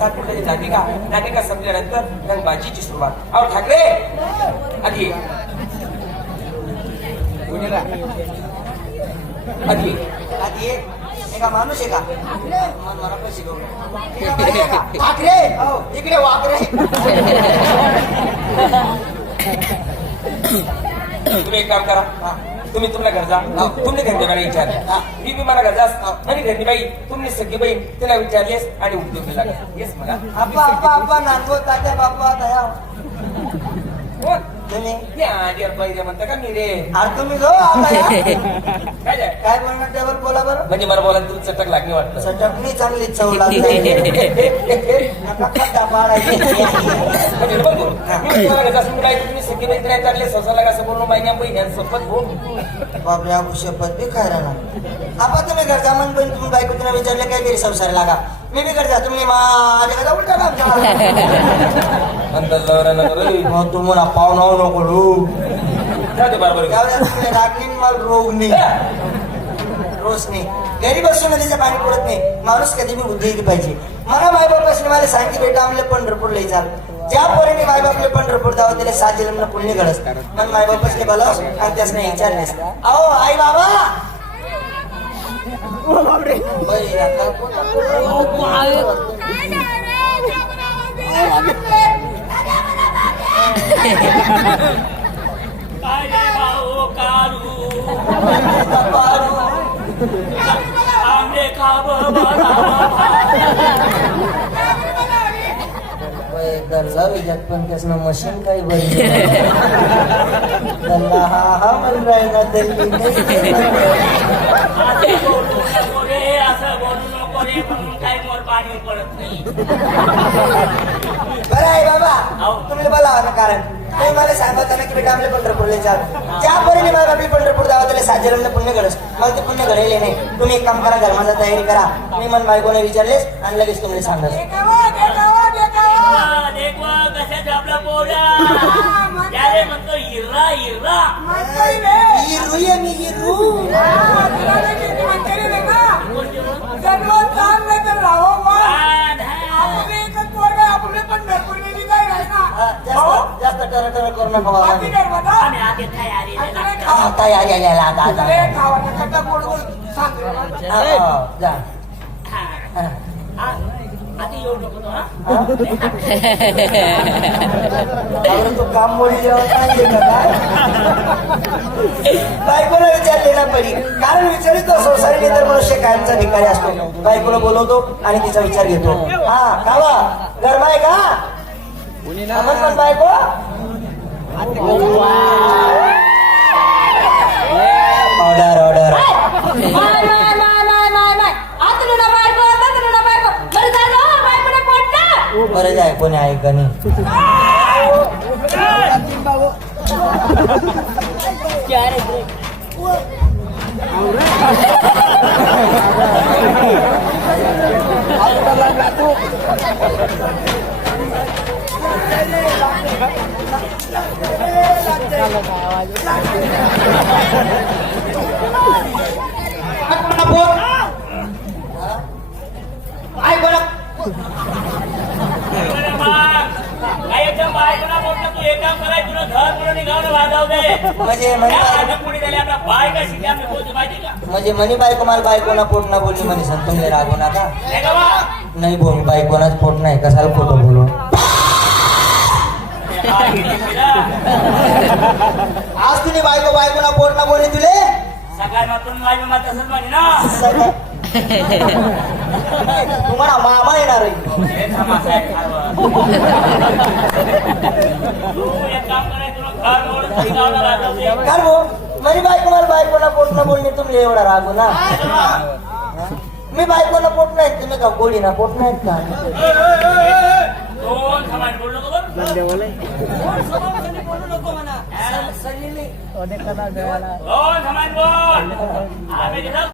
सात मिनिटाची नाटिका संपल्यानंतर रंगबाजीची सुरुवात. अहो ठाकरे आधी आधी आधी एका माणूस आहे का मला पैसे घेऊन ठाकरे इकडे वाकरे तुम्ही एक काम करा, तुम्ही तुमच्या घरचा तुम्ही घरच्याकडे विचारले, मी मला घरचा आणि घरची बाई तुम्ही सगळी बाई तिला विचारलेस आणि उद्योग केला. येस मला आप्पा आप्पा आप्पा नानगो तात्या बाप्पा दया कोण तुम्ही आधी पहिले म्हणता का मी रे अरे तुम्ही जो आता या. काय जाय? काय बोलणार त्यावर बोला बरं म्हणजे मला बोला तुला चटक लागली वाटतं. चटणी चांगली चव लागते नका खड्डा पाडायची म्हणजे बघू मी तुम्हाला घरचा असून बाई तुम्ही सगळी बाई तिला विचारले स्वसाला कसं बोलणं महिन्या बहिण्यांसोबत हो बापरे आपण शपथ बी खायला ना आपण तुम्ही घरचा मन पण तुम्ही बायको तुला विचारले काय तरी संसार लागा मी बी घरचा तुम्ही माझ्या घरचा उलटा मग तुम्हाला पाहुणा नको रोग बरोबर राखीन मला रोग नाही रोज नाही घरी बसून नदीचं पाणी पडत नाही माणूस कधी मी उद्योग पाहिजे मला मायबाप असले मला सांगते बेटा आमले पंढरपूर लई चाल ज्या पोरीने मायबापले पंढरपूर जावं त्याला 7 जन्म पुण्य घडस पण मायबाप असले बोलाव आणि त्यास नाही विचारलेस अहो आई बाबा गल्ला विजत पण त्यासनं मशीन काही बघितलं गल्ला हा म्हणून राहिला दिल्ली बरं आहे बाबा तुम्ही बोला ना कारण तुम्ही मला सांगता ना की बेटा आपले पंढरपूरला चाल ज्या परीने मला आपली पंढरपूर जावं त्याला 7 जन्म पुण्य घडस मला ते पुण्य घडेल नाही तुम्ही एक काम करा धर्माचा तयारी करा मी मन बायकोने विचारलेस आणि लगेच तुम्ही सांगा जास्त टर करू नका तयारी तू काम मोडी बायकोला विचारले ना पडी कारण विचारितो संसारी तर मनुष्य कायमचा भिकारी असतो बायकोला बोलवतो आणि तिचा विचार घेतो हा कावा गरमा आहे का पण बायको ऑर्डर बरं जाय कोणी आहे का नाही म्हणजे मनी बायको मला बायकोना पोट ना बोलली म्हणे सांग तुम्ही रागू नका नाही बोल बायकोनाच पोट नाही कसाला खोटं बोलू आज तुम्ही बायकोना पोट ना बोलली तुले तुम्हाला मामा येणार काय भाऊ मनी बायको मला बायकोना पोट ना बोलणे तुम्ही एवढा रागू ना मी बायकोना पोट नाहीत तुम्ही का गोळी ना पोट नाहीत का